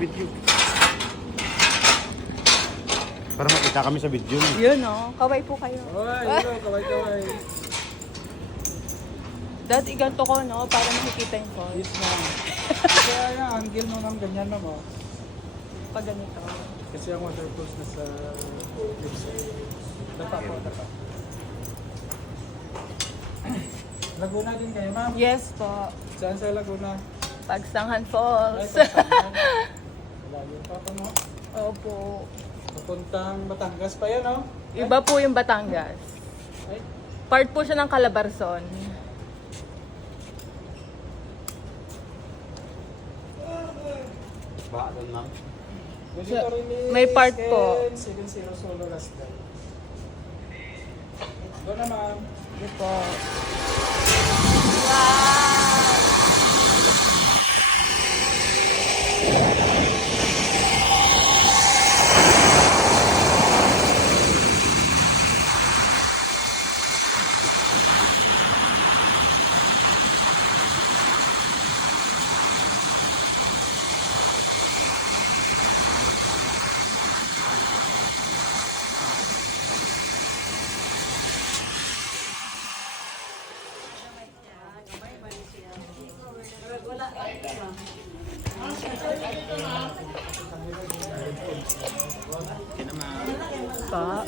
video. Para makita kami sa video. Yun o, kaway po kayo. Oy, hello, kaway-kaway. Dad, iganto ko no, para makikita yung falls. Yes, ma'am. Kaya yung angle mo ng ganyan na mo. Pag ganito. Kasi ang waterproof na sa website. Dapa po, dapa. Laguna din kayo, ma'am. Yes po. Saan sa Laguna? Pagsanghan Ay, Falls. Pagsangan. Malayo pa pa, no? Opo. Papuntang Batangas pa yan, no? Iba po yung Batangas. Ay, Part po siya ng Calabarzon. Bakit ma'am? Budget release. May part po. 7-0 solo last time. Doon na, ma'am. Ito po. Pa.